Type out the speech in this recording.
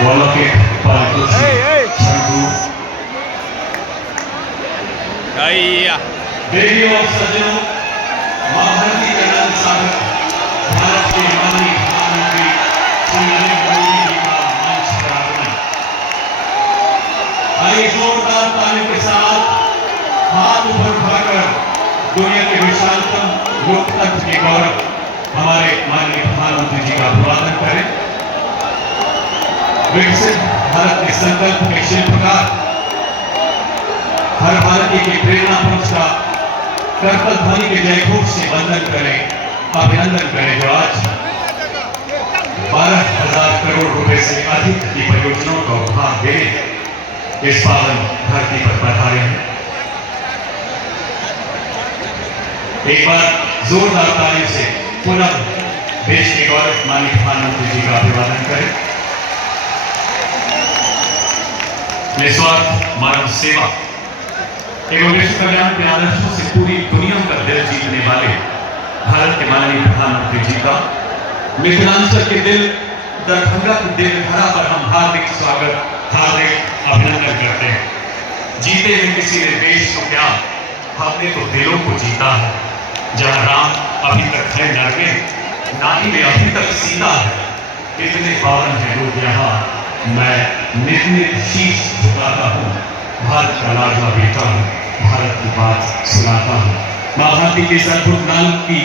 Wallakit Palikusi Chandu देवी और सज्जनों, मां भारती का नाम सागर भारत के माननीय प्रधानमंत्री श्री नरेंद्र मोदी जी का मंच पर आगमन। आइए जोरदार तालियों के साथ हाथ ऊपर उठाकर दुनिया के विशालतम लोकतंत्र के गौरव हमारे माननीय प्रधानमंत्री जी का अभिवादन करें। विकसित भारत के संकल्प के शिल्पकार, हर भारतीय की प्रेरणा पुरुष का करतल ध्वनि के जयघोष से वंदन करें, अभिनंदन करें, जो आज 12,000 करोड़ रुपए से अधिक की परियोजनाओं का उपहार देने इस पावन धरती पर पधारे हैं। एक बार जोरदार ताली से पुनः देश के गौरव माननीय प्रधानमंत्री जी का अभिवादन करें। निस्वार्थ मानव सेवा एवं विश्व कल्याण के आदर्शों से पूरी दुनिया का दिल जीतने वाले भारत के माननीय प्रधानमंत्री जी का मिथिलांचल के दिल दरभंगा की दिल धरा पर हम हार्दिक स्वागत, हार्दिक अभिनंदन करते हैं। जीते हैं किसी ने देश को क्या, हमने तो दिलों को जीता है। जहाँ राम अभी तक है नरगे, नानी में अभी तक सीता है। कितने पावन हैं लोग यहाँ, मैं नित नित शीश झुकाता हूँ। भारत का लाडला बेटा हूँ, भारत की बात सुनाता हूँ। मां भारती के इस अद्भुत नाम की